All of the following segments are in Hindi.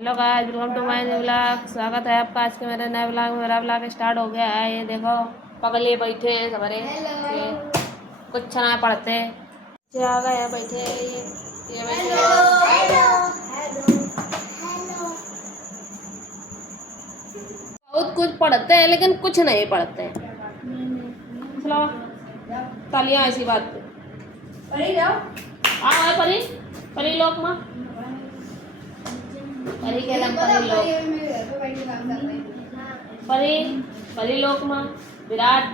Hello guys, welcome to my new vlog. स्वागत है आपका आज के मेरे नए व्लॉग में। मेरा व्लॉग स्टार्ट हो गया है। ये देखो पगले बैठे हैं हमारे, कुछ ना पढ़ते आ गए हैं, बैठे हैं ये बैठे बहुत कुछ पढ़ते हैं लेकिन कुछ नहीं पढ़ते हैं। चलो तालियां ऐसी बात पे परी जाओ। हाँ परी परी लोक माँ परी के लम परी लोक माँ विराट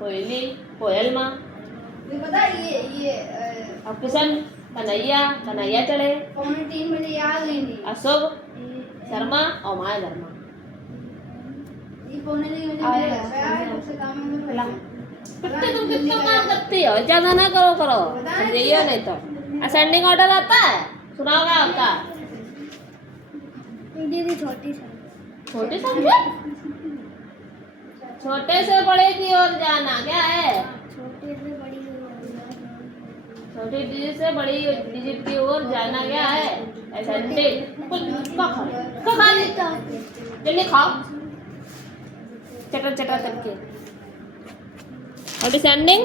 कोहली कोयल माँ पता ये अब किशन कन्हैया चढ़े पौने 3 बजे याद नहीं अशोक शर्मा और माया धर्मा ये पौने 3 बजे मेरा यार उससे काम में कितने तुम कितना काम करती हो? ज्यादा ना करो समझिए नहीं तो असेंडिंग ऑर्डर आता है, सुनाओ क्या होता है? दीदी छोटी समझे छोटे से बड़े की ओर जाना क्या है? छोटी डिजिट से बड़ी डिजिट की ओर जाना क्या है? असेंडिंग जल्दी खाओ चटर करके। और डिसेंडिंग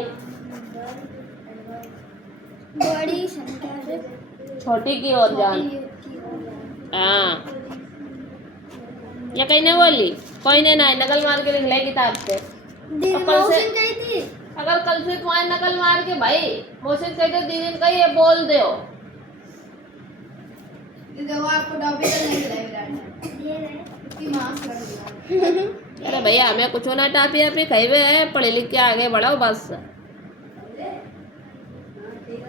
बड़ी संख्या से छोटी की ओर जाना। हाँ या कहीं ने बोली कोई ने ना नकल मार के लिख लाई किताब से। मोहसिन कही थी अगर कल से तुम्हारी नकल मार के भाई मोहसिन कहते दीदी का ये बोल दो आपको डॉबी तो नहीं खिलाई इसकी मांस कर दिया। अरे भैया हमें कुछ ना टापी आपी खाइबे है, पढ़े लिख के आगे बढ़ाओ बस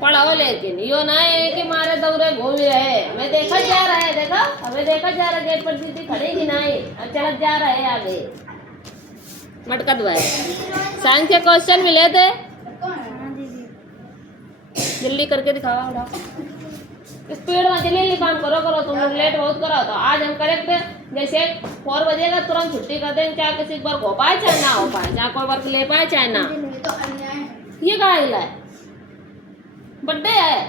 पढ़ाओ। लेकिन यो ना है कि मारे दौरे घूम रहे, हमें देखा जा रहा है, देखा हमें देखा जा रहा है गेट पर दीदी खड़ी कि नहीं और चलत जा रहा है आगे मटकत भाई। साइंस के क्वेश्चन मिले थे, जल्दी करके दिखाओ स्पीड में जल्दी काम करो तुम लोग लेट बहुत करो। तो आज हम करेक्ट जैसे 4 बजेगा तुरंत छुट्टी कर दें, चाहे किसी वर्क हो पाए चाहे ना हो पाए, चाहे कोई वर्क ले पाए चाहे ना। तो अन्याय है। ये कहा है बर्थडे है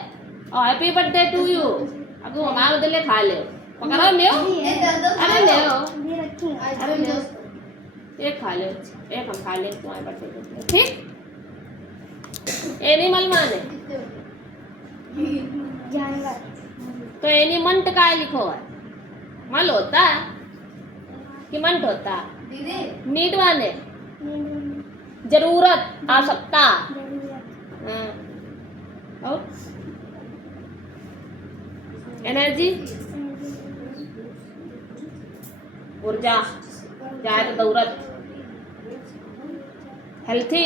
और हैप्पी बर्थडे टू यू। अब तुम हमारे बदले खा ले पकड़ा ले अरे ले एक खा ले एक हम खा ले तुम्हारे बर्थडे ठीक। एनिमल माने जानवर तो एनिमंट का लिखो है, मल होता है कि मंट होता है। दीदी नीड माने जरूरत आवश्यकता। हाँ और एनर्जी ऊर्जा चाहे तो जरूरत। हेल्थी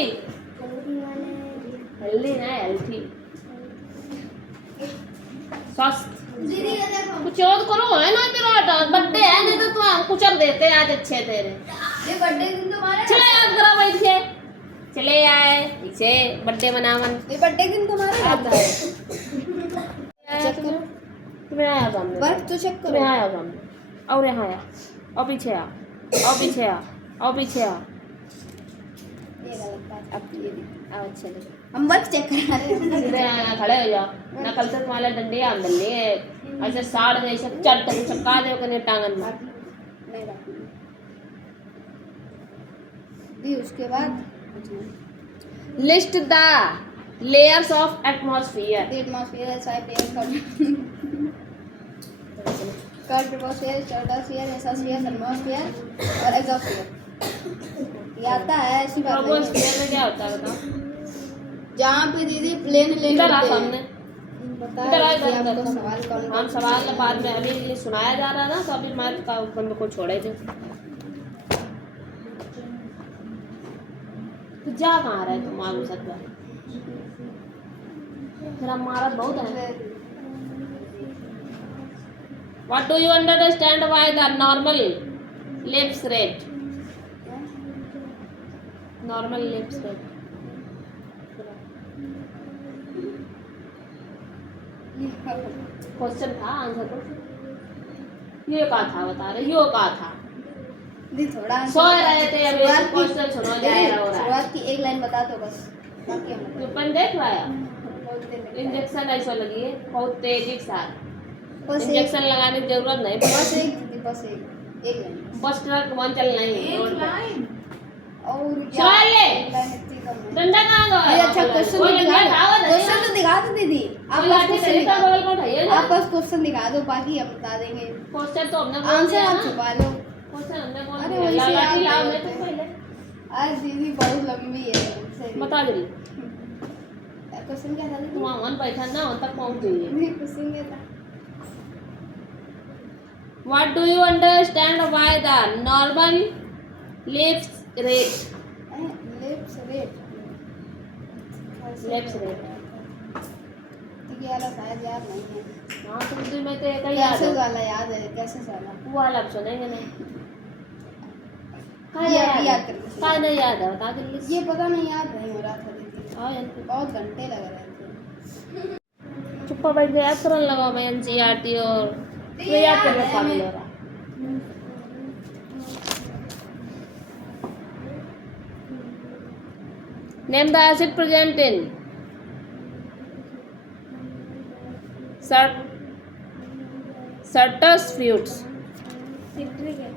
हेल्दी ना हेल्थी स्वस्थ। दीदी ये देखो कुछ और करो है ना तेरा बर्थडे है नहीं तो तुम कुचल देते आज अच्छे तेरे। ये बर्थडे दिन तुम्हारा चले याद करा बैठ के चले आए पीछे बर्थडे मनावन। ये बर्थडे दिन तुम्हारा रहता है। चेक करो तुम्हें आया सामने वर्क तो चेक तुम्हें करो। आया सामने और यहाँ आया और पीछे आ और पीछे आ और पीछे आ। ये गलत बात अब ये अच्छा देखो हम वर्क चेक करा रहे हैं। सीधे यहाँ खड़े हो जाओ ना कल से तुम्हारे डंडी आमदनी है ऐसे साड़ में ऐसे चट चपका दे कने टांगन में। नहीं बात नहीं दी उसके बाद list the layers of atmosphere. the atmosphere is five layers called troposphere, stratosphere, mesosphere, thermosphere और exosphere। ये आता है ऐसी बात नहीं है। ट्रोपोस्फियर में क्या होता है बताओ? जहाँ पे दीदी प्लेन ले इधर आ लेते सामने हैं बता इधर आ रहे थे इधर आपको सवाल कौन हम सवाल बाद में अभी सुनाया जा रहा ना तो अभी मैं का ऊपर में को छोड़े थे तो जा कहाँ रहे तुम आगू सकता फिर हमारा बहुत है। What do you understand by the normal lips rate? Normal lips rate. Question था आंसर तो ये कहा था बता रहे यो कहा था दी थोड़ा सो रहे थे अभी क्वेश्चन सुनो जा रहा हो रहा है। शुरुआत की एक लाइन बता दो बस बाकी हम जो पन देख रहा है बहुत देर इंजेक्शन ऐसा लगी है बहुत तेजी के साथ बस एक इंजेक्शन लगाने की जरूरत नहीं बस एक दीदी बस एक लाइन बस ट्रक वन चलना ही रोड पे और सवाल ले। एक लाइन इतनी कम है। डंडा कहाँ गया ये अच्छा क्वेश्चन कोई तो दिखा लड़का खावा दो नहीं क्वेश्चन तो दिखा दो दीदी आप कोई बस लाठी क्वेश्चन से दिखा बगल दो को उठाइए ना आप बस क्वेश्चन दिखा दो बाकी हम बता देंगे क्वेश्चन तो हमने बोल आंसर दिया आप ना छुपा लो क्वेश्चन हमने बोल अरे दिया वैसे लाठी याद लाओ नहीं मैं तो होते। पहले आज दीदी बहुत लंबी है सही बता दे क्वेश्चन क्या था तुम दीदी वहाँ बैठा ना वहाँ तक पहुँच जाइए दीदी क्वेश्चन क्या था What do you understand by the normal lips rate? Lips rate Lips rate. ठीक है वाला शायद याद नहीं है हाँ तुम तो मैं तो एक ही याद कैसे है वाला याद है कैसे वाला वो वाला आप सुनेंगे नहीं कहाँ ये याद याद है करके कहाँ नहीं याद है बता जल्दी ये पता नहीं याद नहीं हो रहा था दीदी हाँ यार बहुत घंटे लग रहे थे चुप्पा बैठ गया तुरंत लगाओ मैं एनसीईआरटी और तो याद कर रखा भी हो रहा Name the acid present in citrus fruits. Citric है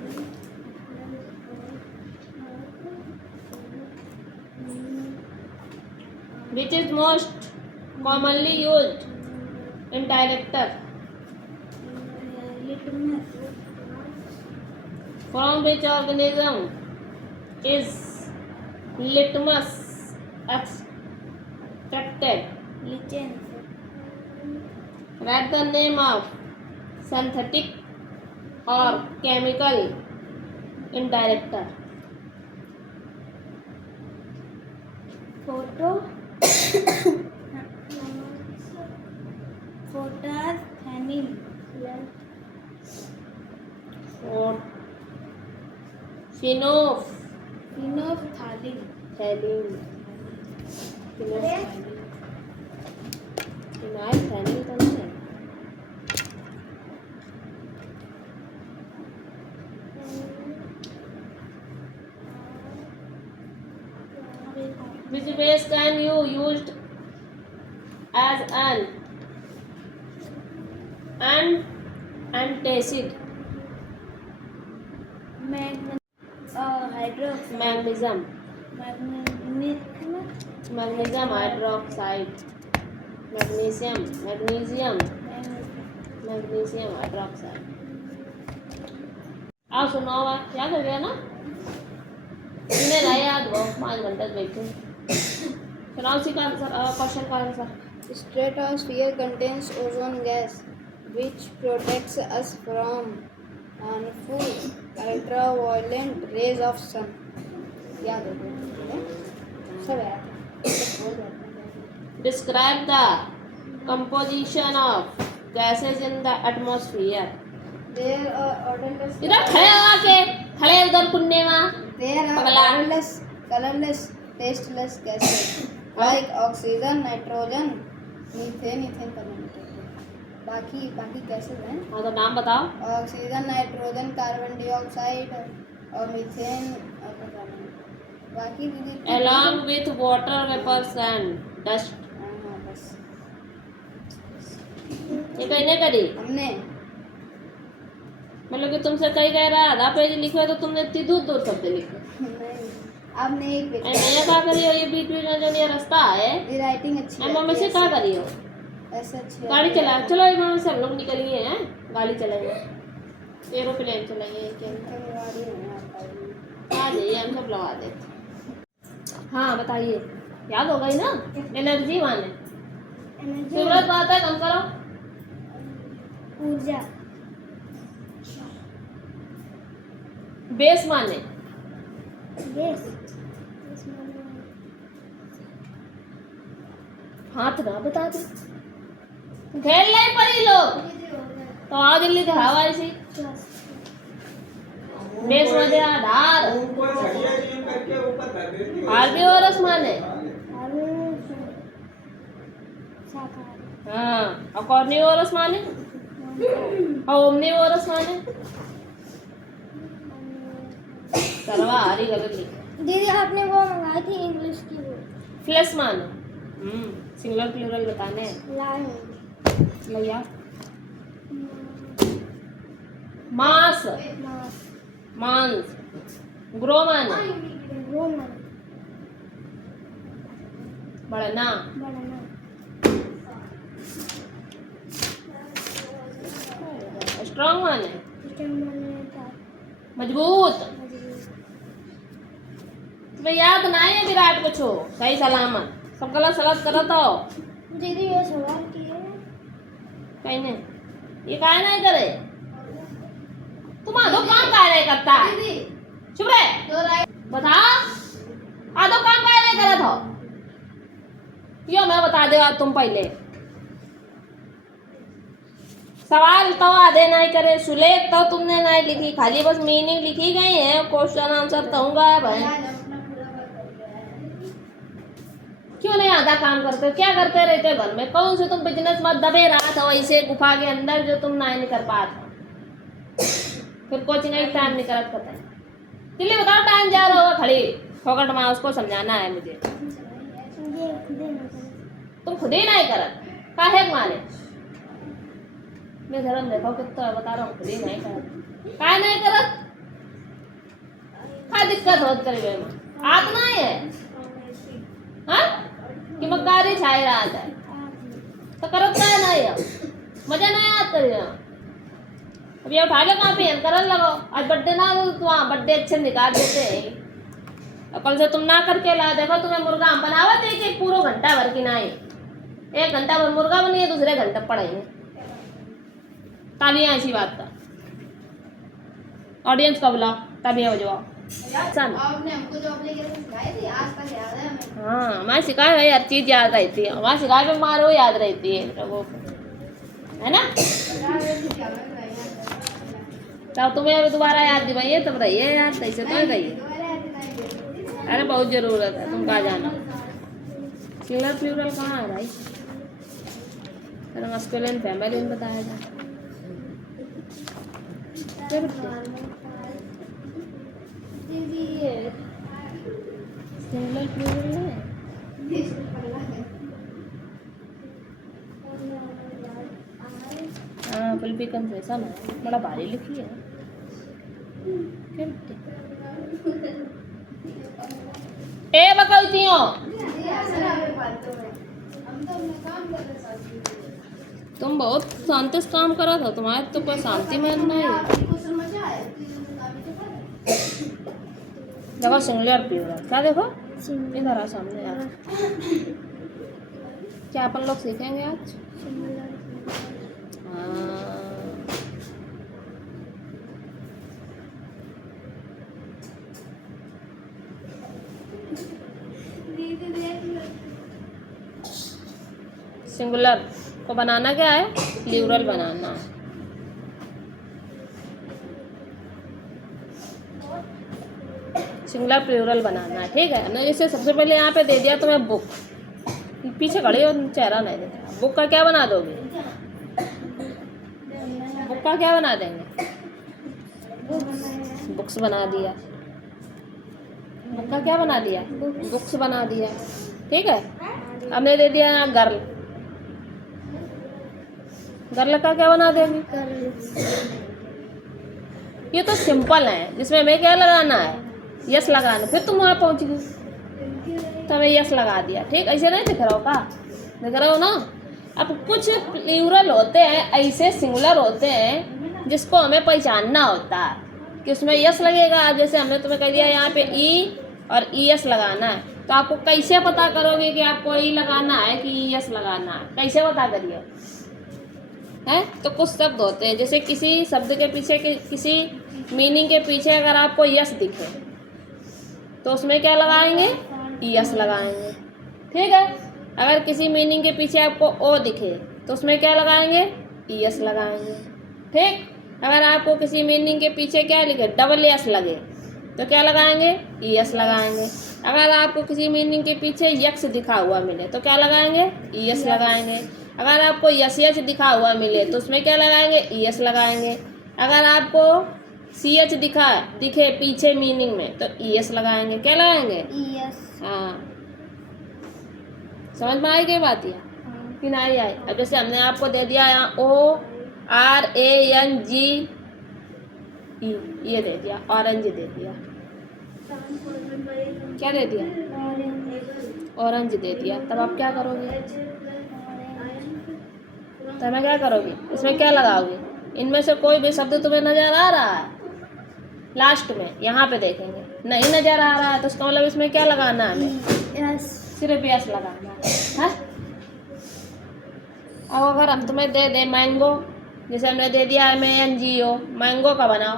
Which is most commonly used in director? From which organism is litmus extracted? Lichen Write the name of synthetic or chemical indirector. Photo फोटाथेनिन Or phenolphthalein. फिनोफ्थालिन Phenolphthalein तो नहीं है Which base can you used as an antacid? Hydro Magnesium. Magnesium hydroxide. Magnesium hydroxide. आओ सुनो याद हो गया ना इन्हें रहा याद वो 5 घंटे बैठे सुनाओ सी का आंसर क्वेश्चन का answer Stratosphere contains ozone gas, which protects us from harmful ultraviolet rays of sun. याद हो गया सब याद है describe the composition of gases in the atmosphere There are odorless. इधर खड़े हो आके खड़े उधर कुन्ने में There are पगला। odorless, colorless, tasteless gases like oxygen, nitrogen, methane, ethane का नाम क्या है? बाकी gases हैं हाँ तो नाम बताओ ऑक्सीजन नाइट्रोजन कार्बन डाइऑक्साइड और मीथेन और पता नहीं बाकी दीदी along with water vapors and dust हाँ बस ये कहीं नहीं करी हमने मतलब कि तुमसे कहीं कह रहा आधा पेज लिखो तो तुमने इतनी दूर शब्द लिखे नहीं आपने एक अरे मैंने कहा करियो ये बीच बीच में जो ये रास्ता है ये राइटिंग अच्छी मम्मी से कहा करियो ऐसे अच्छी गाड़ी चला चलो एक मम्मी से हम लोग निकलेंगे हैं गाड़ी चलाएंगे एरोप्लेन चलाएंगे आ जाइए हम सब लगा देते हाँ बताइए याद हो गई ना एनर्जी माने सूरज बात है कम करो ऊर्जा बेस माने बेस हाथ ना बता दे घेर ले परी लोग तो आओ जल्दी दिखावा इसी बेस माने आधार आरबी और रस माने हाँ और कॉर्निवोरस माने और ओमनिवोरस माने सर्वाहारी गलत लिखा दीदी आपने वो मंगाई थी इंग्लिश की वो फ्लश मानो सिंगुलर प्लूरल बताने हैं लाइन भैया मांस, मास, मांस। ग्रो माने रोमन, बढ़ना, बढ़ना, स्ट्रॉन्ग माने स्टेमिना, मजबूत। मजबूत, तुम्हें याद ना है विराट कुछ हो सही सलामत, सब गलत सलत करत हो। दीदी ये सवाल किए कहीं नहीं, ये काहे नहीं करे, तुम आधो काम काहे नहीं करता है? चुप रहे, बता, आधो काम काहे नहीं करत हो? यो मैं बता देगा तुम पहले, सवाल तो आधे नहीं करे, सुलेख तो तुमने नहीं लिखी, खाली बस मीनिंग लिखी गई है, क्वेश्चन आंसर तो गायब है। क्यों नहीं आधा काम करते, क्या करते रहते घर में? कौन से तुम बिजनेस में दबे रहा था वैसे गुफा के अंदर जो तुम नहीं कर पा था, फिर कोचिंग का टाइम नहीं करत पता है। जल्दी बताओ, टाइम जा रहा होगा खड़ी फोकट में, उसको समझाना है मुझे। तुम खुद ही नहीं करत, काहे माने? मैं धर्म देखो कितना है, बता रहा हूँ खुद ही नहीं करत, काहे नहीं करत? क्या दिक्कत होत करे में आत नहीं है, हाँ कि मकारी छाई रहा था तो करत का नहीं है, मजा नहीं आता करी ना। अब ये उठा लो काफी है, करन लगो, आज बर्थडे ना हो तो वहाँ बर्थडे अच्छे निकाल देते हैं। और कल से तुम ना करके ला, देखो तुम्हें मुर्गा हम बनावा थे कि पूरा घंटा भर की नहीं, 1 घंटा भर मुर्गा बनी है, दूसरे घंटे पढ़ाएंगे। तालियां ऐसी बात का, ऑडियंस का बुलाओ, तालियां बजवाओ। आपने हमको जॉब लेके सिखाई थी, आज तक याद है हमें। हाँ, हमारी शिकायत है, हर चीज याद रहती है, हमारी शिकायत में मारो याद रहती है लोगों को, है ना? तब तुम्हें अभी दोबारा याद दिवाइए तब रहिए यार, ऐसे तो रहिए। अरे बहुत जरूरत है, तुम कहाँ जाना? सिंगुलर प्लूरल कहाँ है भाई? मस्कुलिन फेमिनिन बताया जाए। सिंगुलर प्लूरल है, हाँ फुल कंसेशन है, बड़ा भारी लिखी है। ए बकौती हो तुम, बहुत शांति से काम करा था, तुम्हारे तो कोई शांति में नहीं है। देखो सिंगुलर प्लूरल क्या, देखो इधर आ सामने यार, क्या अपन लोग सीखेंगे आज? सिंगुलर को बनाना क्या है? प्लूरल बनाना है। सिंगुलर प्लूरल बनाना है, ठीक है ना? जैसे सबसे पहले यहाँ पे दे दिया तुम्हें बुक, पीछे खड़े हो चेहरा नहीं दिख रहा, बुक का क्या बना दोगे? बुक का क्या बना देंगे? बुक्स बना दिया। बुक का क्या बना दिया? बुक्स बना दिया, ठीक है। हमने दे दिया यहाँ गर्ल, गर्ल का क्या बना देंगे? ये तो सिंपल है, जिसमें हमें क्या लगाना है? यस लगाना, फिर तुम वहाँ पहुँच गई तो हमें यस लगा दिया, ठीक। ऐसे नहीं दिख रहा हो का? दिख रहा हो ना? अब कुछ प्लूरल होते हैं ऐसे, सिंगुलर होते हैं जिसको हमें पहचानना होता है कि उसमें यस लगेगा। जैसे हमने तुम्हें कह दिया यहाँ पे ई और ई एस लगाना है, तो आपको कैसे पता करोगे कि आपको ई लगाना है कि ई एस लगाना है? कैसे पता करिए? है तो कुछ शब्द होते हैं, जैसे किसी शब्द के पीछे किसी मीनिंग के पीछे अगर आपको यस दिखे तो उसमें क्या लगाएंगे? ई एस लगाएंगे, ठीक है। अगर किसी मीनिंग के पीछे आपको ओ दिखे तो उसमें क्या लगाएंगे? ई एस लगाएंगे, ठीक। अगर आपको किसी मीनिंग के पीछे क्या लिखे? डबल एस लगे तो क्या लगाएंगे? ई एस लगाएंगे। अगर आपको किसी मीनिंग के पीछे यक्स दिखा हुआ मिले तो क्या लगाएंगे? ई एस लगाएंगे। अगर आपको यस एच दिखा हुआ मिले तो उसमें क्या लगाएंगे? ई एस लगाएंगे। अगर आपको सी एच दिखे पीछे मीनिंग में तो ई एस लगाएंगे। क्या लगाएंगे? E S. हाँ, समझ में आई गई बात? या कि नहीं आई? अब जैसे हमने आपको दे दिया यहाँ O R A N G ई, ये दे दिया, ऑरेंज दे दिया, क्या दे दिया, ऑरेंज दे दिया। तब आप क्या करोगे, तब मैं क्या करोगे, इसमें क्या लगाओगे, इनमें से कोई भी शब्द तुम्हें नजर आ रहा है, लास्ट में यहाँ पे देखेंगे, नहीं नजर आ रहा है तो उसका मतलब इसमें क्या लगाना है हमें, सिर्फ यस लगाना है। अब अगर हम तुम्हें दे दें मैंगो, जैसे हमने दे दिया MANGO, मैंगो का बनाओ,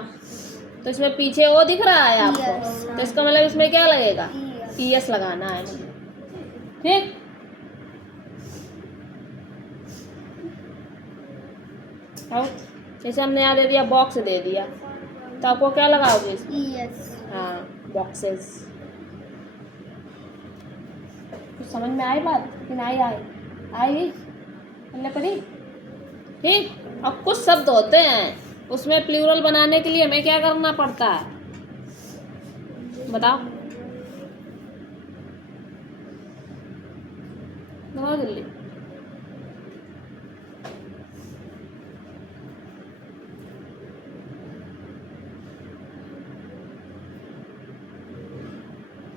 तो इसमें पीछे ओ दिख रहा है आपको, तो इसका मतलब इसमें क्या लगेगा, ES लगाना है, ठीक। अब जैसे हमने यहाँ दे दिया बॉक्स दे दिया, तो आपको क्या लगाओगे इसमें, हाँ बॉक्सेस। कुछ समझ में आई बात कि नहीं आई पड़ी, ठीक। अब कुछ शब्द होते हैं उसमें प्लूरल बनाने के लिए हमें क्या करना पड़ता है, बताओ जल्दी।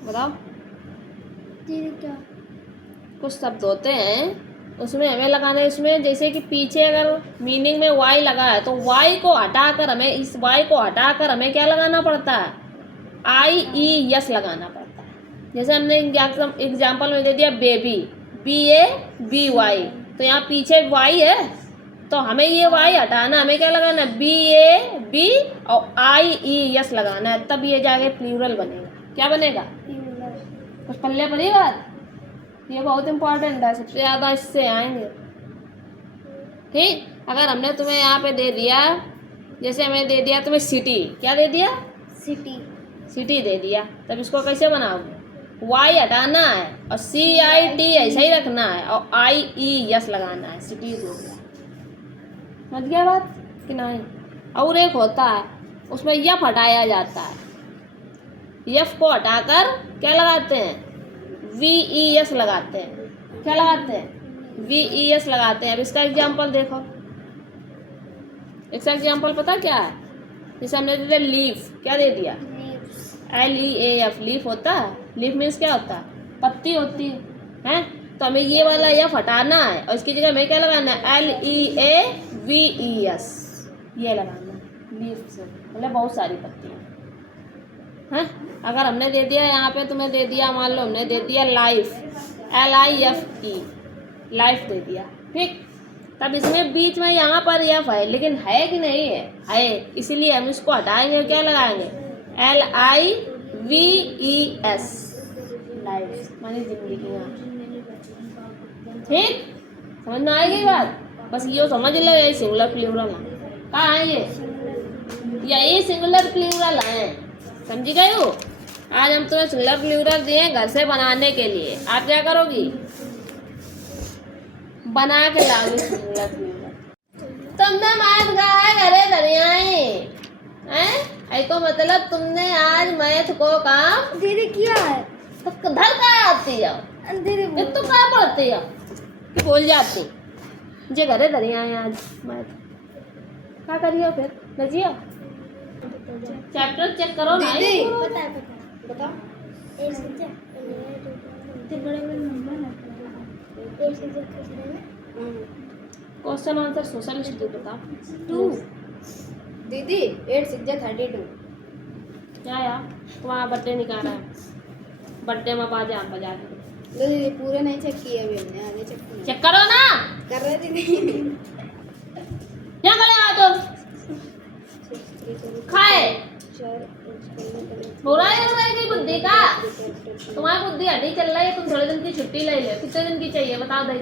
बताओ क्या, कुछ शब्द होते हैं उसमें हमें लगाना है, इसमें जैसे कि पीछे अगर मीनिंग में वाई लगा है तो वाई को हटाकर हमें, इस वाई को हटाकर हमें क्या लगाना पड़ता है, IES लगाना पड़ता है। जैसे हमने एग्जाम्पल में दे दिया बेबी, BABY, तो यहाँ पीछे वाई है तो हमें ये वाई हटाना, हमें क्या लगाना है, BAB और IES लगाना है, तब ये जाके प्लूरल बनेगा। क्या बनेगा, कुछ पल्ले पड़ी बात, ये बहुत इंपॉर्टेंट है, सबसे ज़्यादा इससे आएंगे, ठीक। अगर हमने तुम्हें यहाँ पे दे दिया, जैसे हमें दे दिया तुम्हें सिटी, क्या दे दिया, सिटी दे दिया, तब इसको कैसे बनाओगे, वाई हटाना है और CIT ऐसा ही रखना है और IES लगाना है, सिटीज हो गया, समझ गया बात कि नहीं। और एक होता है उसमें यफ हटाया जाता है, यफ को हटाकर क्या लगाते हैं, VES लगाते हैं, क्या लगाते हैं, VES लगाते हैं। अब इसका एग्जाम्पल देखो, इसका एग्जाम्पल पता क्या है, जैसे हमने दे दिया लीफ, क्या दे दिया, LEAF, लीफ होता है, लीफ मीन्स क्या होता है, पत्ती होती है, तो हमें ये वाला यफ हटाना है और इसकी जगह हमें क्या लगाना है, LEAVES, ये लगाना है, लीफ से मतलब बहुत सारी पत्तियाँ हैं। अगर हमने दे दिया यहाँ पे तुम्हें दे दिया, मान लो हमने दे दिया लाइफ, LIFE, लाइफ दे दिया, ठीक। तब इसमें बीच में यहाँ पर यफ है, लेकिन है कि नहीं है, इसीलिए हम इसको हटाएंगे, क्या लगाएंगे, LIVES, लाइफ मानी जिंदगी, ठीक। समझ में आएगी बात, बस ये समझ लो, यही सिंगुलर प्लूरल है, कहाँ है ये, यही सिंगुलर प्लूरल है, समझी गए हो। आज हम तुम्हें सिंगुलर प्लूरल दिए घर से बनाने के लिए, आप क्या करोगी, बना के लाओगी सिंगुलर प्लूरल। तुमने मैथ का है घरे दरियाए हैं, ऐको मतलब तुमने आज मैथ को काम दीदी किया है, तो घर का आती है, दीदी तो क्या पढ़ती है, बोल जाती जे घरे दरियाए आज मैथ, क्या करियो फिर नजिया, चैप्टर चेक करो ना, बताओ, क्वेश्चन आंसर सोशल स्टडी बताओ, 2 दीदी 8 6 32, क्या यार तुम्हारा बर्थडे निकाला है, बर्थडे में बाजा बजा के, दीदी पूरे नहीं चेक किए अभी हमने, आगे चेक किए, चेक करो ना, कर रहे दीदी, क्या करे आ तुम खाए, बुराई हो जाएगी बुद्धि का, तुम्हारी बुद्धि हड्डी चल रही है, तुम थोड़े दिन की छुट्टी ले लो, कितने दिन की चाहिए बताओ, दे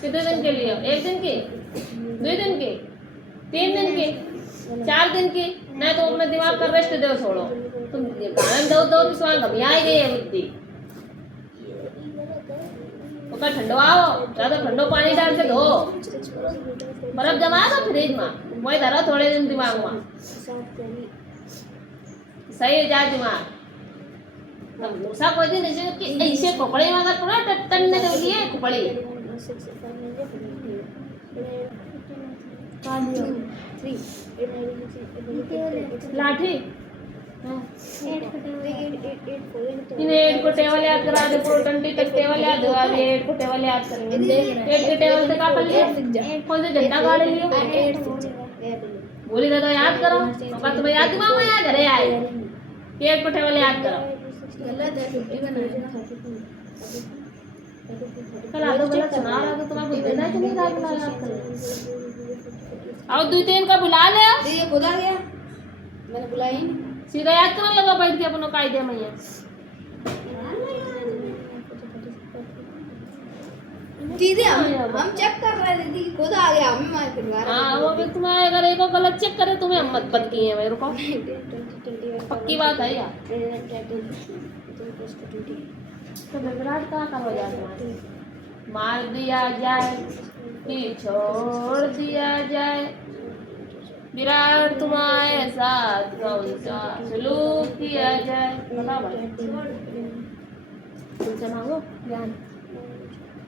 कितने दिन के लिए, 1 दिन की, 2 दिन की, 3 दिन की, 4 दिन की, नहीं तो अपने दिमाग का रेस्ट दो, छोड़ो तुम गाने दो विश्वास घबियाई गई है बुद्धि, तो ठंडवाओ, ज़्यादा ठंडो पानी डाल के धो, बर्फ जमा दो फ्रिज में, वही धरो थोड़े दिन दिमाग में, सही हो जाए दिमाग। दूसरा कोई दिन ऐसे खोपड़ी में अगर पूरा टन्ने दे लिए खोपड़ी, 3 लाठी हाँ। 8 इन्हें 8 को टेबल याद करा दे, पूरा 20 तक टेबल याद हुआ, अभी 8 को टेबल याद करेंगे। 8 के टेबल से क्या कर लिया, कौन से झंडा गाड़ लिया, बोली तो याद करो, तो तुम्हें याद दिमाग में याद घरे आए, 8 को टेबल याद करो। गलत है, 50 बनाया। कल आदो गलत सुना रहा तो तुम्हें भूल देना कि नहीं याद करो। और 2-3 का बुला ले, ये बुला गया, मैंने बुलाया ही नहीं। सीधा याद करने लगा बैठ के अपनों कायदे में ये। दीदी हम चेक कर रहे थे, दीदी खुद आ गया, हमें मार करवा रहा। हाँ वो भी तुम्हारे अगर एक गलत चेक करे तुम्हें हम मत पद की है मेरे को, पक्की बात है यार। तो विराट कहाँ का हो जाता, मार दिया जाए कि छोड़ दिया जाए, विराट तुम्हारे साथ कौन सा सलूक किया जाए, बता भाई। तुमसे मांगो ज्ञान,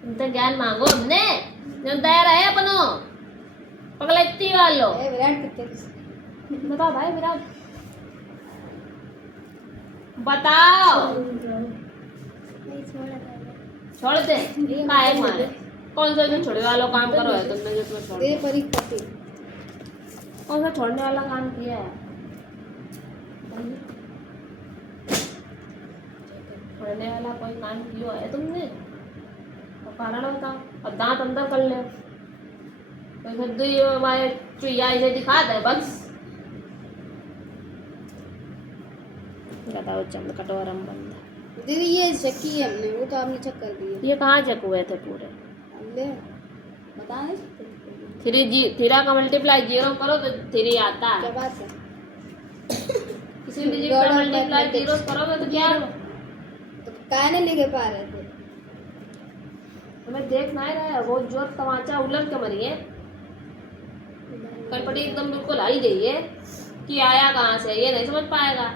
तुमसे ज्ञान मांगो, हमने जब तैयार है अपनो पगलेती वालो। विराट कितने बताओ भाई विराट, बताओ। छोड़ दे काहे मारे, कौन सा जो छोड़ने वाला काम करो है तुमने, जो तुम्हें छोड़ तेरे परीक्षा कौन सा छोड़ने वाला काम किया है, छोड़ने वाला कोई काम किया है तुमने, तो कारण बताओ। अब दांत अंदर कर ले, तो हमारे चुईया इसे दिखा दे बस, बताओ चंद कटोरम बंद। दीदी ये चेक की है हमने, वो तो आपने चेक कर दिए। ये कहाँ चेक हुए थे पूरे, ले बता नहीं सकते 3 का मल्टीप्लाई 0 करो तो 3 आता क्या है, बात है। किसी डिजिट का मल्टीप्लाई 0 करोगे तो क्या, तो काहे नहीं लिखे पा रहे थे, हमें देख ना रहा है, वो जोर तमाचा उलट के मरिए, कटपटी एकदम बिल्कुल हल गई है कि आया कहाँ से, ये नहीं समझ पाएगा,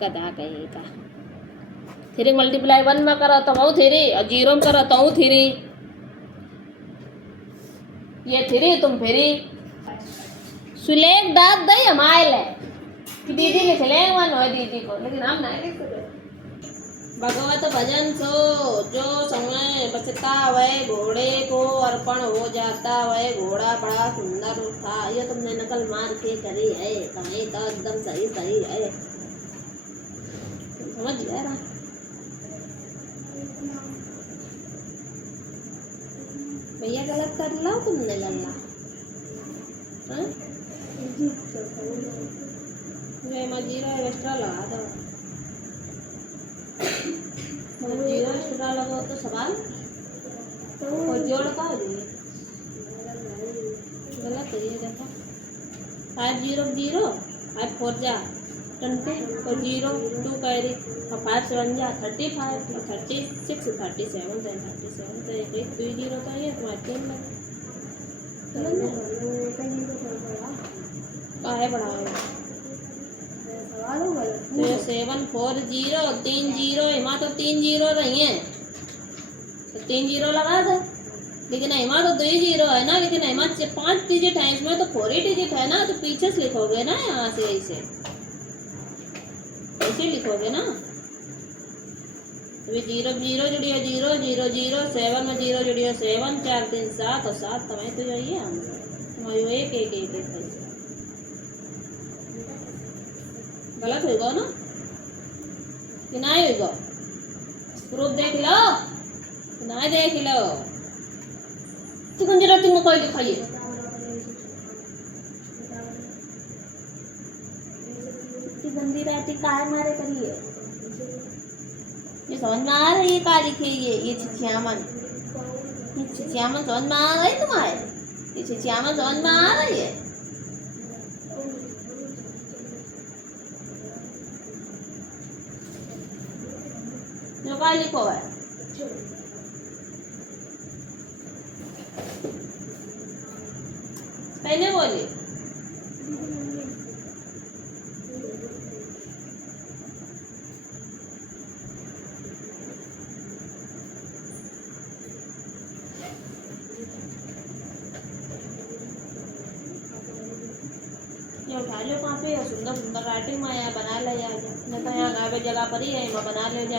गधा कहीं का। 3 मल्टीप्लाई 1 में करो तो वो 3, और 0 में करो तो वो 3, ये 3 तुम फिरी सुलेख दाद दई हमारे ले कि दीदी लिख ले मन हो दीदी को, लेकिन हम नहीं लिख सकते। भगवत भजन सो जो समय बचता वह घोड़े को अर्पण हो जाता, वह घोड़ा बड़ा सुंदर था। ये तुमने नकल मार के करी है, कहीं तो एकदम सही सही है, समझ गया ना। भैया गलत कर लो तुमने गल्ला, जीरो एक्स्ट्रा लगा दो, जीरो एक्स्ट्रा लगाओ तो सवाल और जोड़ का हो जाए, गलत है ये देखो। 5 0 0 5 4 जा 20 और 0 2 कैरी और 5 7 जा 35 और 36 37 37 तो एक 2 0 तो ये तुम्हारे 3 लगे काहे बढ़ाओगे, तो 7 4 0 3 0 हिमा तो 3 0 रही है तो 3 0 लगा दे, लेकिन हिमा तो 2 0 है ना, लेकिन हिमा 5 डिजिट है, इसमें तो 4 ही डिजिट है ना, तो पीछे से लिखोगे ना, यहाँ से ऐसे ऐसे लिखोगे ना। अभी 0 0 जुड़ियो 0 0 0 7 में 0 जुड़ियो 7 4 3 7 और 7 तुम्हें तो यही है आंसर, तुम्हारी 1 1 1 1 पैसे गलत होगा ना कि नहीं होगा, प्रूफ देख लो नहीं देख लो, तू कौन जरा तुम कोई दिखाइए, गंदी राती काय मारे करिए, ये समझ में आ रही है का लिखे, ये छिछियामन समझ में आ रही तुम्हारे, ये छिछियामन समझ में आ रही है। जो का लिखो है पहले बोलिए, ये उठा लो कहाँ पे सुंदर सुंदर राइटिंग में यहाँ बना ले जा नहीं तो यहाँ गावे जगह पर ही है मैं बना ले जा।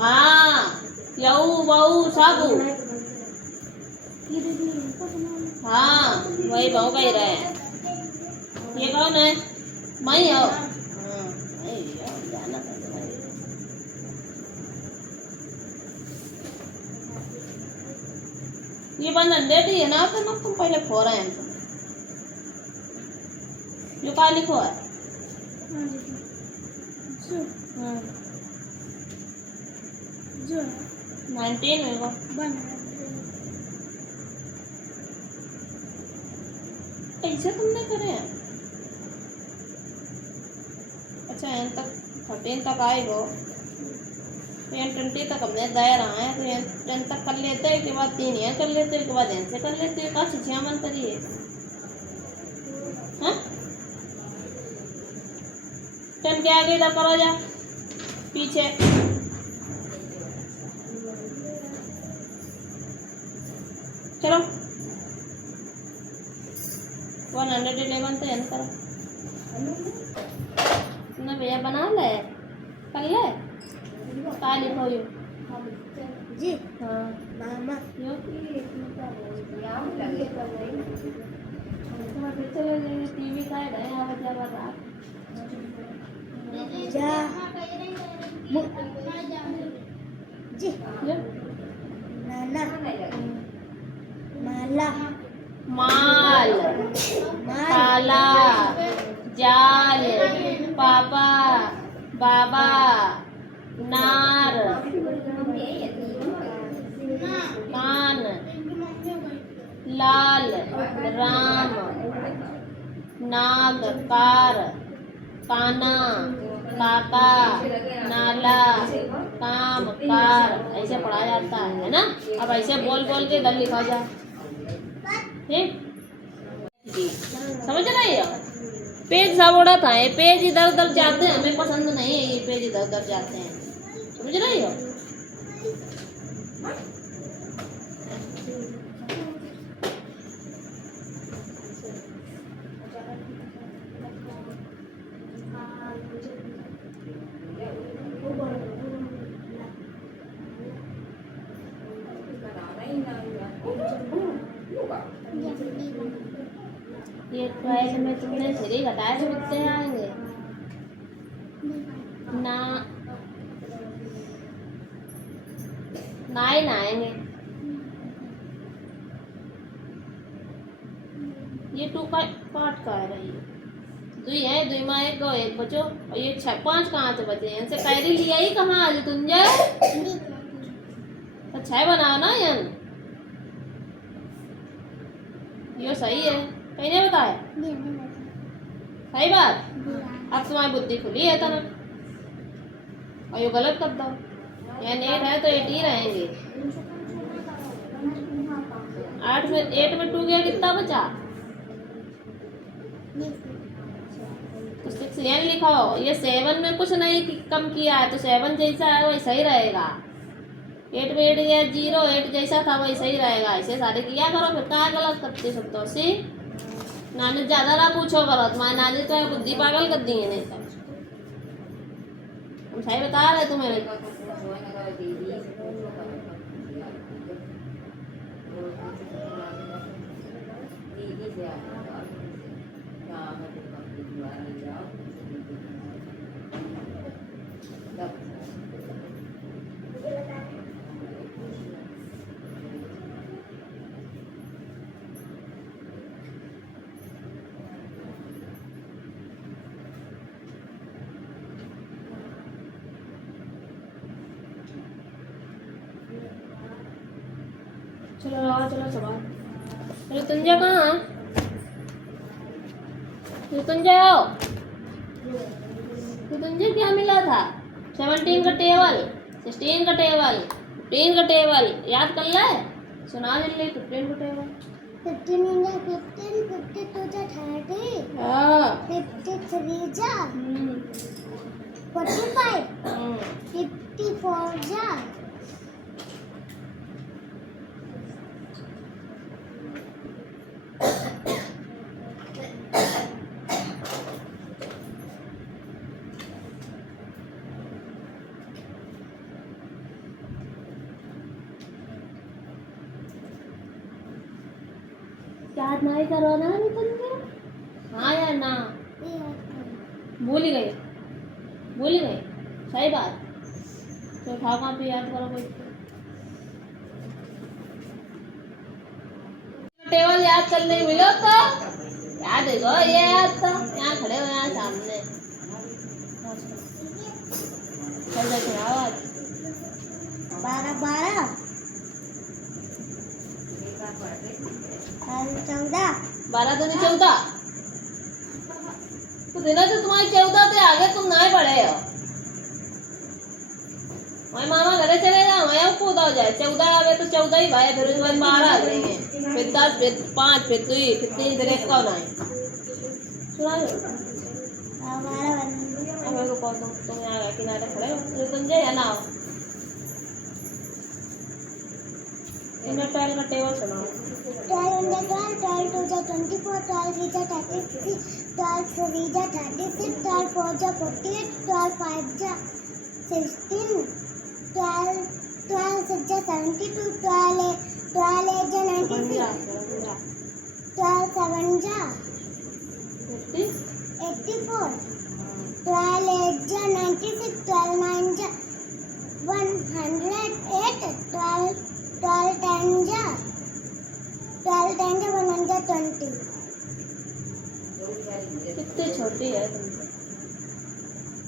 हाँ यऊ बहू सब। हाँ वही बहू का ही रहे। ये कौन है? मैं ही हो। ये बंद अंडे है ना तो ना तुम पहले खो रहे हैं तुम। ये क्या लिखो है? जो 19 होगा। ऐसे तुमने करे हैं? अच्छा एन तक 13 तक आएगा तो एन 20 तक हमने दे रहा है तो एन 10 तक कर लेते हैं, के बाद 3 यहाँ कर लेते हैं, के बाद एन से कर लेते हैं। कहाँ छिछिया मन करिए हाँ 10 के आगे इधर करो जा पीछे। चलो 111 तो एन करो ना भैया बना ले कर ले का लिखो यू जी हाँ मामा यो चलो टीवी का है आवाज आवाज जा जी यो नाना माला माल ताला जाल पापा बाबा नार कान लाल राम नाग कार काना काका नाला काम कार ऐसे पढ़ा जाता है ना। अब ऐसे बोल बोल के इधर लिखा जाए ठीक जी समझ रहे हो। पेज सब उड़ा था ये पेज इधर उधर जाते हैं हमें पसंद नहीं है ये पेज इधर उधर जाते हैं समझ रही हो। ये ट्वेल्थ में तुमने थ्री घटाए तो कितने आएंगे ना 9 आएंगे। ये 2 का पार्ट का है रही 2 है 2 में 1 गो 1 बचो और ये 5 कहाँ से बचे हैं इनसे कैरी लिया ही कहाँ आज तुम जाए तो 6 बनाओ ना यार ये सही है कहीं नहीं बताया सही बात। अब तुम्हारी बुद्धि खुली है तना और ये गलत कर दो या 8 है तो 8 ही रहेंगे। 8 में 2 गया कितना बचा तो 6 एन लिखो। ये 7 में कुछ नहीं कम किया है तो 7 जैसा है वही सही रहेगा। 8 में 8 गया 0 8 जैसा था वही सही रहेगा। ऐसे सारे किया करो फिर कहाँ गलत करते सब तो सी नानी ज्यादा ना पूछो करो तुम्हारी नानी तो बुद्धि पागल कर दी है नहीं तो हम सही बता रहे तुम्हें। चलो आओ चलो सवाल ऋतुंजय कहाँ ऋतुंजय आओ। ऋतुंजय क्या मिला था 17 का टेबल 16 का टेबल 15 का टेबल याद कर ले सुना जल्दी 15 का टेबल 15 इंजा 15 52 जा 30 हाँ 53 जा 45 54 जा 56 याद नहीं करो ना तुमने। हाँ या ना, भूल ही गए, भूल ही गए, सही बात। तो उठाओ कहाँ पे याद करो कोई। टेबल याद करने मिलो तो याद है गो, ये याद था यहाँ खड़े हो यहाँ सामने। चल देखो आवाज 12 12 14 12 दूनी 14। तो दिना तो तुम्हारी 14 थे, आगे तुम ना ही पढ़े हो। मैं मामा घरे चले जाओ, मैं अब कूदा हो जाए 14 आवे तो 14 ही भाई, फिर उसके बाद 12 आ जाएंगे, फिर 10, फिर 5, फिर 2, फिर 3, फिर 1 का होना है। सुना लो 12 अब मेरे को कौन तुम यहाँ आके किनारे खड़े हो, तो तुम जाए या ना हो। इन्हें 12 का टेबल सुनाओ। 12 12 2 24 12 3 36 12 3 36 12 4 48 12 5 16 12 6 72 12 8 96 12 7 84 12 8 96 12 9 108 12 10 12 10 120। कितनी छोटी है तुमसे।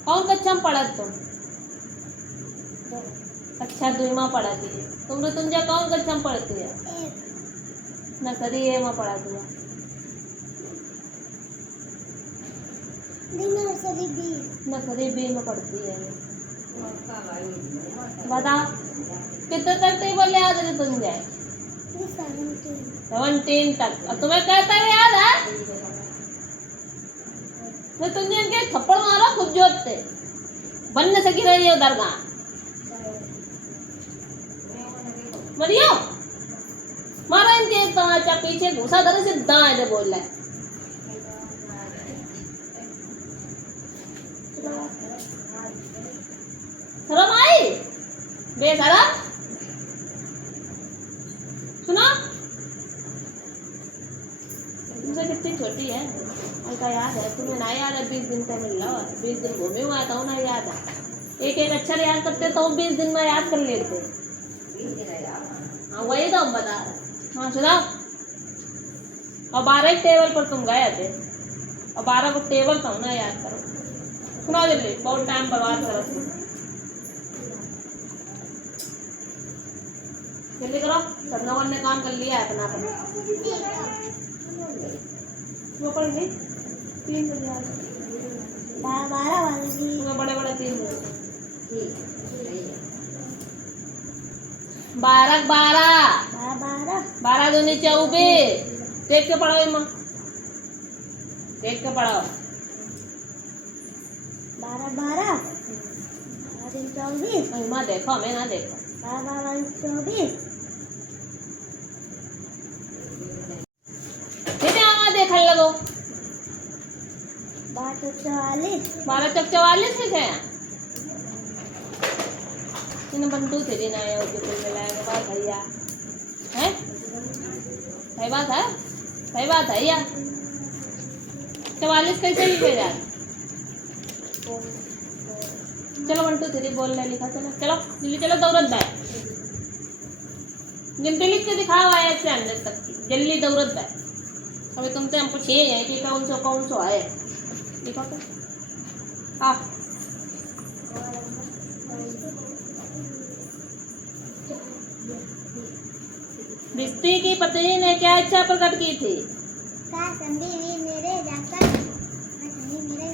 कौन कक्षा में पढ़ा तुम? अच्छा 2 पढ़ाती है तुमने। तुम जा कौन कक्षा में पढ़ती है? नर्सरी ए में पढ़ाती है। नर्सरी बी में पढ़ती है। बता कितने तक टेबल याद है तुम जाए? 17 तक। और तुम्हें कहता है याद है? मैं तुमने इनके थप्पड़ मारो खुद जोतते बनने से गिर रही है उधर का मरियो मारा इनके तमाचा पीछे घुसा धरे से दाएं से बोल रहा है। शर्म आई बेशरम। सुना तुमसे कितनी छोटी है उनका याद है तुम्हें ना याद है। 20 दिन का मिल रहा है 20 दिन घूमे हुआ था ना याद है। एक अक्षर याद करते तो 20 दिन में याद कर लेते। हाँ वही तो हम बता रहे। हाँ सुना। और 12 टेबल पर तुम गए थे और 12 को टेबल था ना याद करो। सुना जल्दी बहुत टाइम बर्बाद करो तुम। जल्दी करो सब लोगों ने काम कर लिया है अपना अपना। वो पढ़ गई 3 बजे आ गए 12 वाली बड़े बड़े 3 बजे 12 12 दूनी 24। देख के पढ़ो माँ देख के पढ़ो। 12 24 माँ देखो हमें ना देखो। 12 देखने लगो 12 तक 44 लिखे हैं। इन्हें बंटू तेरी ना आया उसे कोई मिलाएगा बात भैया है। सही बात है सही बात है यार। 44 कैसे लिखे यार। चलो 1 2 3 बोल रहे लिखा। चलो चलो जल्दी चलो दौड़त बैठ गिनती लिख के दिखाओ आया से 100 तक की जल्दी दौड़त बैठ। अभी तुमसे हम पूछे हैं कि कौन सा है लिखो तो। बिस्ती की पत्नी ने क्या इच्छा प्रकट की थी?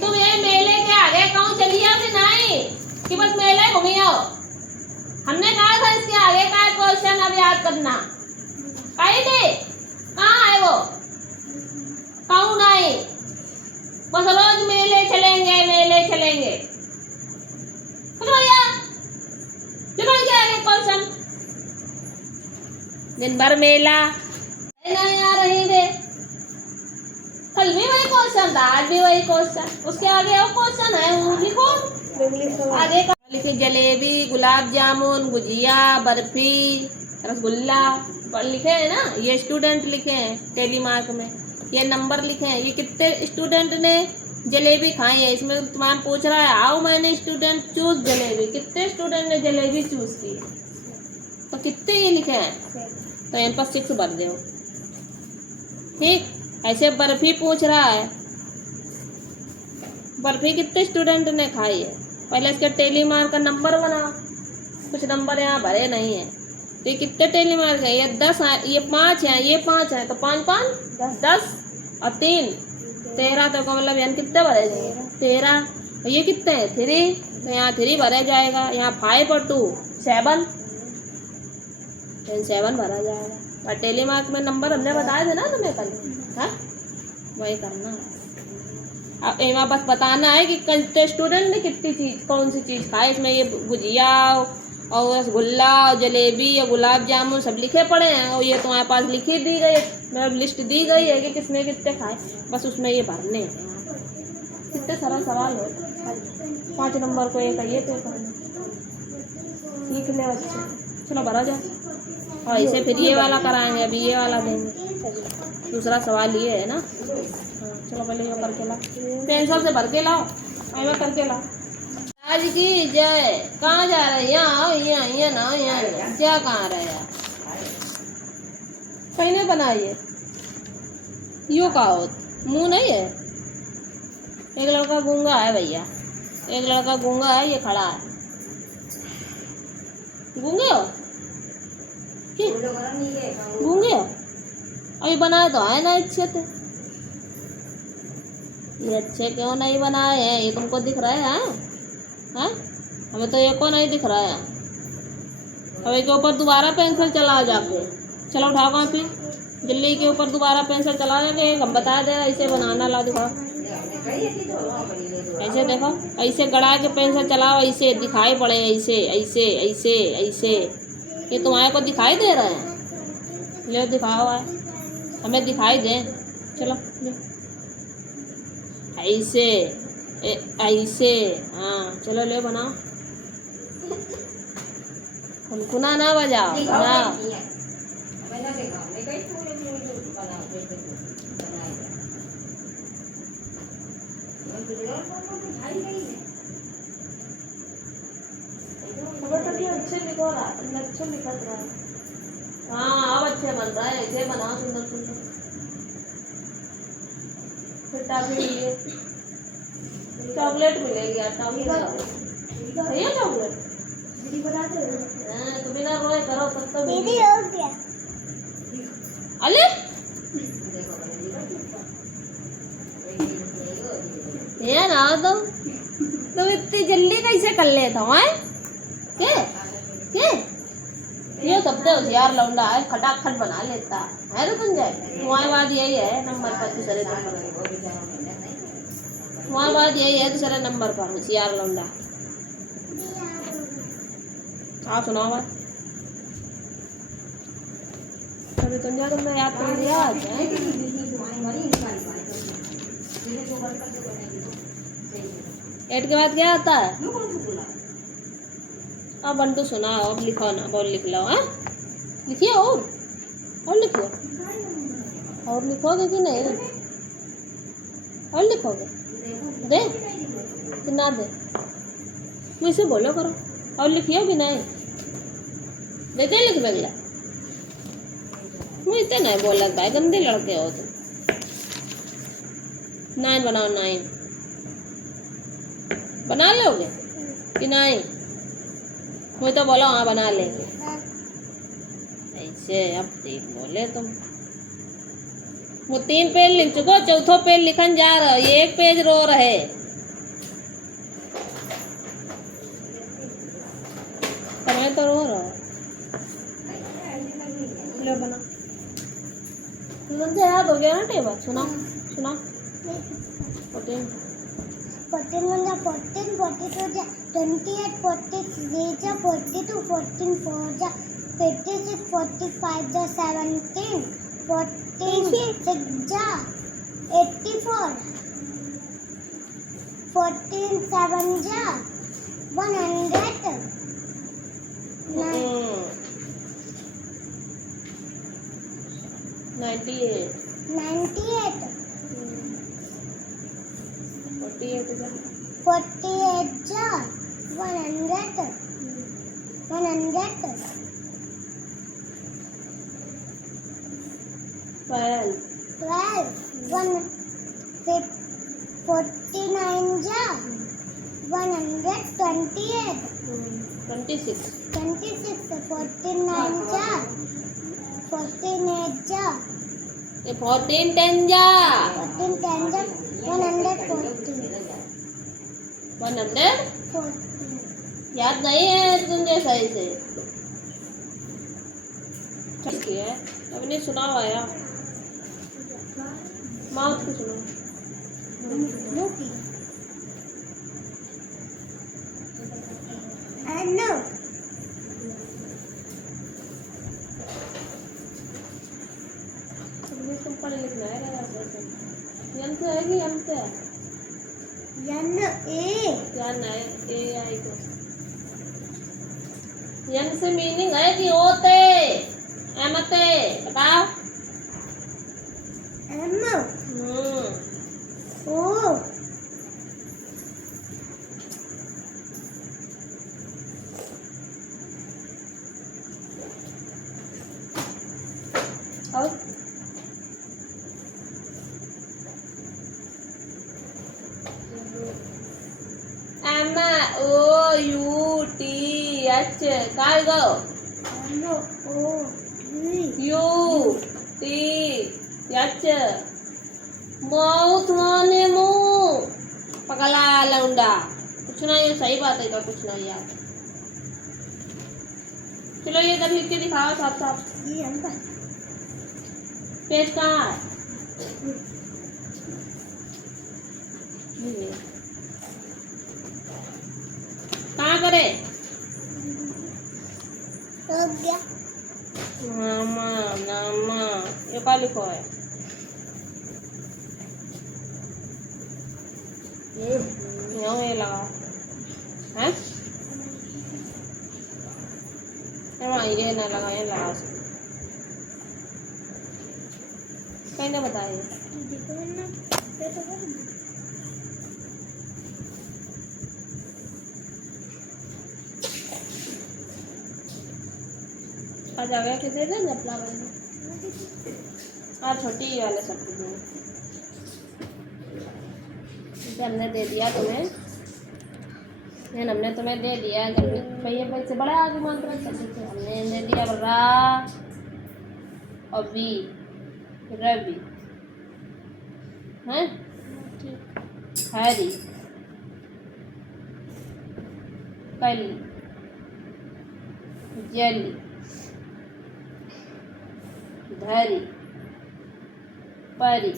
तुम ये मेले के आगे कौन चली आओ कि नहीं कि बस मेले घूमी आओ। हमने कहा था इसके आगे का क्वेश्चन अब याद करना। कहीं थी कहाँ है वो कौन आए? बस रोज मेले चलेंगे। निकल गया आगे क्वेश्चन। दिन भर मेला नहीं आ रही थे। कल भी वही क्वेश्चन था आज भी वही क्वेश्चन। उसके आगे और क्वेश्चन है वो लिखो आगे का। लिखे जलेबी गुलाब जामुन गुजिया बर्फी रसगुल्ला लिखे हैं ना, ये स्टूडेंट लिखे हैं टेली मार्क में, ये नंबर लिखे हैं। ये कितने स्टूडेंट ने जलेबी खाई है, इसमें तुम्हारा पूछ रहा है how many student choose jalebi, कितने स्टूडेंट ने जलेबी चूज की, तो कितने ये लिखे हैं, तो यहाँ पर 6 भर दो। ठीक, ऐसे बर्फी पूछ रहा है, बर्फी कितने स्टूडेंट ने खाई है, पहले इसके टेली मार्क का नंबर बनाओ। कुछ नंबर यहाँ भरे नहीं है, तो ये कितने टेली मार्क है, ये 10 है, ये 5 है, ये 5 है, तो 5 5 10 और 3 13, तो का मतलब यहाँ कितने भरे जाएंगे 13। तो ये कितने हैं 3, तो यहाँ 3 भरा जाएगा, यहाँ 5 और 2 7, 7 भरा जाएगा। और टेली मार्क में नंबर हमने बताए थे ना तुम्हें कल, हाँ वही करना है। अब यहाँ बस बताना है कि कितने स्टूडेंट ने कितनी चीज़, कौन सी चीज़ खाई। इसमें ये गुजिया और रसगुल्ला और जलेबी और गुलाब जामुन सब लिखे पड़े हैं, और ये तुम्हारे पास लिखी दी गई, मतलब लिस्ट दी गई है कि किसने कितने खाए, बस उसमें ये भरने हैं। कितने सरल सवाल हो, 5 नंबर को एक ये पेपर में सीख ले बच्चे। चलो भरा जाए, और इसे फिर ये वाला कराएंगे, अभी ये वाला देंगे। दूसरा सवाल ये है ना, हाँ चलो पहले ये करके लाओ, पेंसिल से भर के लाओ, मैं करके लाओ। आज की जय। कहाँ जा रहे हैं, यहाँ आओ, यहाँ ना यहाँ क्या कहाँ रहे हैं, कहीं नहीं बनाइए, यू का हो मुँह नहीं है। एक लड़का गूंगा है भैया, एक लड़का गूंगा है, ये खड़ा है। गूंगे हो गूंगे हो, अभी बनाए तो है ना अच्छे थे, ये अच्छे क्यों नहीं बनाए हैं, ये तुमको दिख रहे हैं, हाँ हमें तो ये को नहीं दिख रहा है। अब एक के ऊपर दोबारा पेंसिल चला जाके, चलो उठाओ कॉपी, जल्दी के ऊपर दोबारा पेंसिल चला जाके, हम बता दे ऐसे बनाना, ला दिखाओ, ऐसे देखो, ऐसे गड़ा के पेंसिल चलाओ, ऐसे दिखाई पड़े, ऐसे ऐसे ऐसे ऐसे, ये तुम्हारे को दिखाई दे रहे हैं, ले दिखाओ है, हमें दिखाई दे, चलो ऐसे ऐसे, हाँ चलो ले बनाओ, खुनखुना ना बजाओ ना। अच्छे लिखो रहा, अच्छे लिखत रहा, हाँ अब अच्छे बन रहा है, ऐसे बनाओ सुंदर सुंदर। फिर टाफी चॉकलेट मिलेगी, भैया चॉकलेट तो बिना रोए करो तब तो दीदी हो गया। अले ये ना तुम इतनी जल्दी कैसे कर लेता हो, के ये सबसे होशियार लौंडा है, खटाखट बना लेता है रे संजय। तुम्हारी बात यही है, नंबर पर दूसरे नंबर, तुम्हारी बात यही है, दूसरे नंबर पर होशियार लौंडा। आप सुनाओ बात, अभी संजय तुमने याद कर लिया आज, एट के बाद क्या आता है, अब बंटू सुनाओ, अब लिखो ना, बोल लिख लो, हाँ लिखिए और लिखिए, और लिखोगे कि नहीं, और लिखोगे, दे कि ना दे, मुझसे बोलो करो, और लिखिए भी नहीं, देते लिख बगला, मुझे नहीं बोला भाई, गंदे लड़के हो तुम। 9 बनाओ, 9 बना लोगे कि नहीं, मुझे तो बोलो हाँ बना लेंगे, ऐसे अब ठीक बोले तुम। वो 3 पेज लिख चुको, चौथो पेज लिखन जा रहा, ये 1 पेज रो रहे, मैं तो रो रहा ले बना, मुझे याद हो गया ना टेबल, सुना सुना 14 14 14 42 28 43 42 14 4 56 45 17 14 6 84 14 7 100 98 98 48 जा 48 जा 100 100 12 12 49 जा 128 26 26 49 जा 48 जा ये 14 10 जा 14 10 जा 140 याद नहीं है तुझे सही से ठीक है अब नहीं सुना हुआ यार माउथ को सुनो no तुमने तुम पढ़ लिखना है यंत्र है कि यंत्र है N A क्या है ए आई को यन से मीनिंग है कि ओते एमते बताओ M O और M O U T H काय गो M O T U T H mouth माने मुंह पगला लौंडा कुछ ना ये सही बात है तो कुछ नहीं यार चलो ये इधर लिख के दिखाओ साफ साफ ये हम पेज कहाँ है ये। कहाँ करे हो गया नामा नामा ये क्या लिखो है यहाँ ये लगा है यहाँ ये ना लगा ये लगा कहीं ना बताइए देखो ना ये तो कर आ जाएगा कि दे दें अपना वाले हाँ छोटी वाले सब दे जैसे हमने दे दिया तुम्हें ये हमने तुम्हें दे दिया जब भैया भाई से बड़ा आगे मंत्र हमने दे दिया रा और वी रवि हैं हरी कली जली धरी परी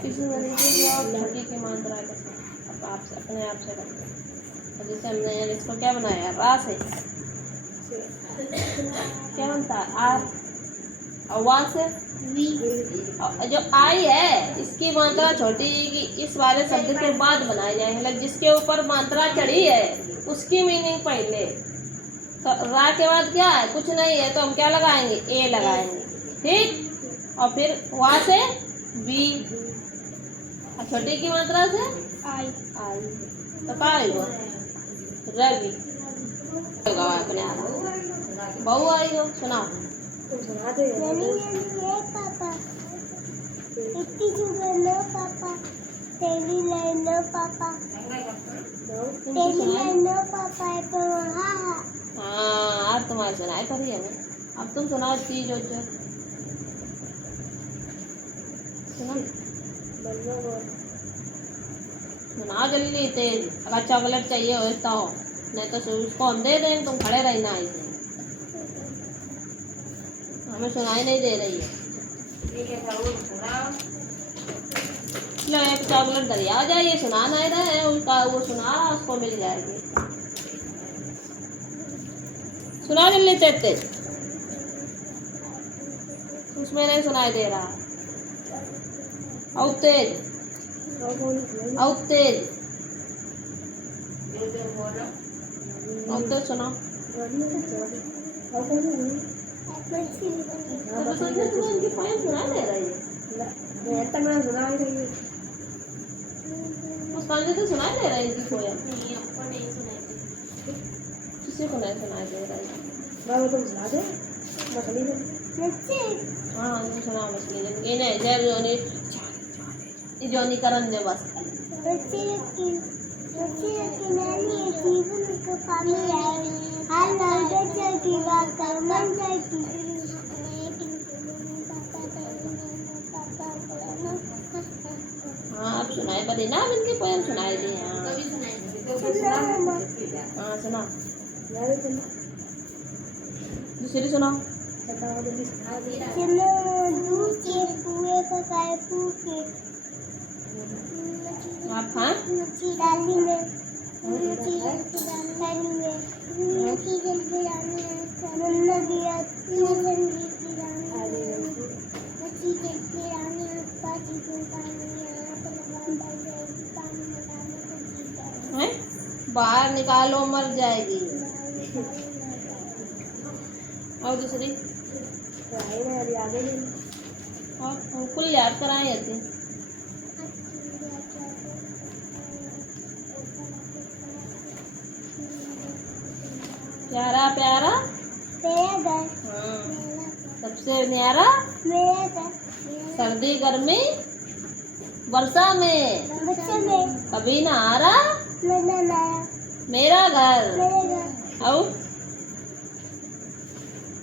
किसी तरीके की और छोटी की मात्रा है अब आप अपने आप से करते हैं जैसे हमने यार इसको क्या बनाया रा से क्या बनता है आर और वहाँ से वी जो आई है इसकी मात्रा छोटी की इस वाले शब्द के बाद बनाई जाएगी मतलब जिसके ऊपर मात्रा चढ़ी है उसकी मीनिंग पहले तो रा के बाद क्या है कुछ नहीं है तो हम क्या लगाएंगे ए लगाएंगे ठीक और फिर वहाँ से बी और छोटी की मात्रा से आई आई तो क्या है वो रवि अपने बहू आई हो सुना ये पापा इतनी जुगल लो पापा तेरी लाइन लो पापा तेरी लाइन लो पापा ये पर हाँ हाँ अब तुम्हारी सुनाई पर ही है ना अब तुम सुनाओ चीज हो जो सुनाओ जल्दी तेज अगर चॉकलेट चाहिए हो तो नहीं तो उसको हम दे दें तुम खड़े रहना ऐसे हमें सुनाई नहीं दे रही है लो एक चॉकलेट दरिया आ जाइए सुना नहीं रहा है उसका वो सुना उसको मिल जाएगी सुना जल्दी तेज तेज उसमें नहीं सुनाई दे रहा और तेज और तेज सुनाओ। तो सोचे तुम्हें इनकी पोएम सुना दे रही है। मुस्कान जी तो सुनाई दे रही इनकी पोएम। किसी को नहीं सुनाई दे रही। हाँ उनको सुनाओ मछली जिनकी नहीं जब जोनी करन दे बस। बच्चे किनारे जीवन को पानी आए हाल लौट जाती बात कर मन जाती हाँ अब सुनाए पर ना अब इनकी पोएम सुनाई दी। हाँ सुना दूसरी सुनाओ। चलो दूध के पुए पकाए फूके आप हाँ डाली में डाली में की जल बिरानी नन्ना दिया नन्नी की रानी मच्छी के बिरानी पाची को पानी हैं बाहर निकालो मर जाएगी। और दूसरी और कुल याद कराए थे। प्यारा प्यारा मेरा घर हाँ सबसे न्यारा मेरा घर सर्दी गर्मी वर्षा में बच्चे में कभी ना आ रहा मैंने लाया मेरा घर। मेरे घर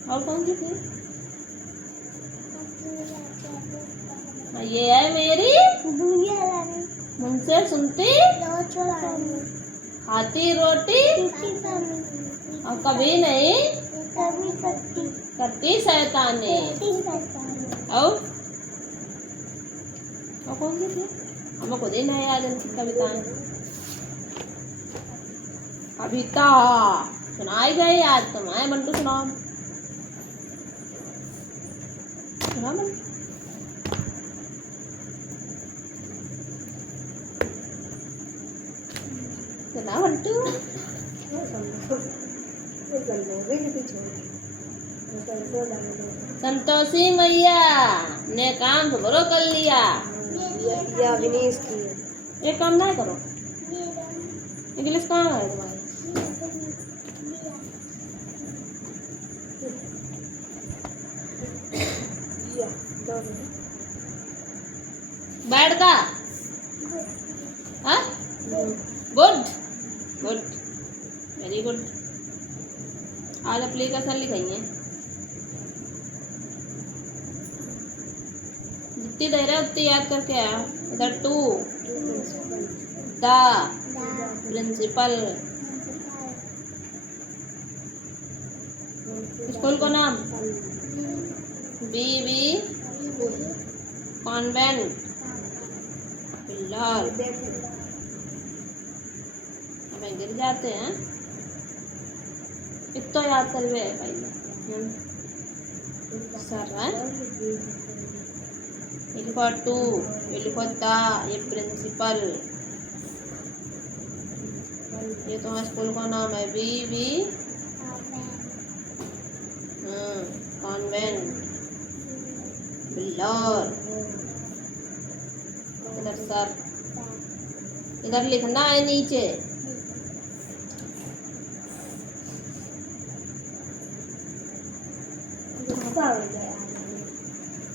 और कौन सी थी? हाँ, ये है मेरी दुनिया रानी मुझसे सुनती रोचो रानी खाती रोटी पीती पानी और कभी नहीं कभी करती करती शैतानी। करती सरकारी और कौन सी थी? हमें खुद ही नहीं याद इनकी कविताएं। कविता सुनाई गई आज तुम आए बंटू सुनाओ। सुना बंटू सुना बंटू। संतोषी मैया ने काम तो बरो कर लिया। एक काम ना करो इंग्लिश कहाँ है तुम्हारी? बैड का हाँ गुड गुड वेरी गुड। आज एप्लीकेशन लिखेंगे जितनी देर है उतनी याद करके आया। इधर टू द प्रिंसिपल स्कूल को नाम बीबी कॉन्वेंट पिल्लर। अब गिर जाते हैं इतना याद करवे भाई सर है। लिखो टू लिखो द ये प्रिंसिपल। ये तुम्हारे स्कूल का नाम है बीबी कॉन्वेंट बिल्लर। इधर सर इधर लिखना है नीचे।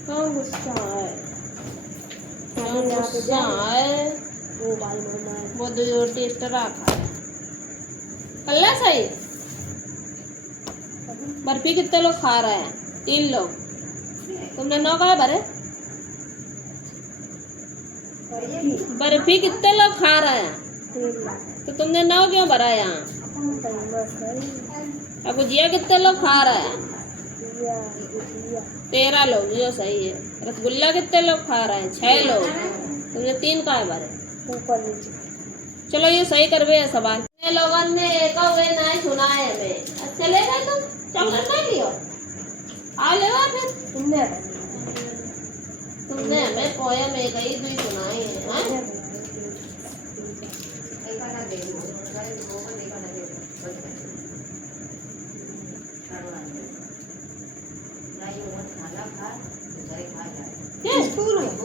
कौन गुस्सा है? कौन गुस्सा है? वो दो टेस्ट रखा है कल्ला सही। बर्फी कितने लोग खा रहे हैं? 3 लोग। तुमने 9 का भरे? बर्फी कितने लोग खा रहे हैं? तो तुमने 9 क्यों भरा यहाँ? अब गुजिया कितने लोग खा रहे हैं? 13 लोग जो सही है। रसगुल्ला कितने लोग खा रहे हैं? 6 लोग। तुमने 3 का भरे? चलो ये सही करवे है सवाल। लोगों ने एक वे नहीं सुना है हमें। अच्छा ले गए तुम चॉकलेट नहीं लियो आ ले फिर। तुमने हमें पोयम एक ही 2 सुनाई है।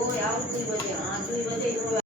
હોય આવું 2 બજે 2 બજે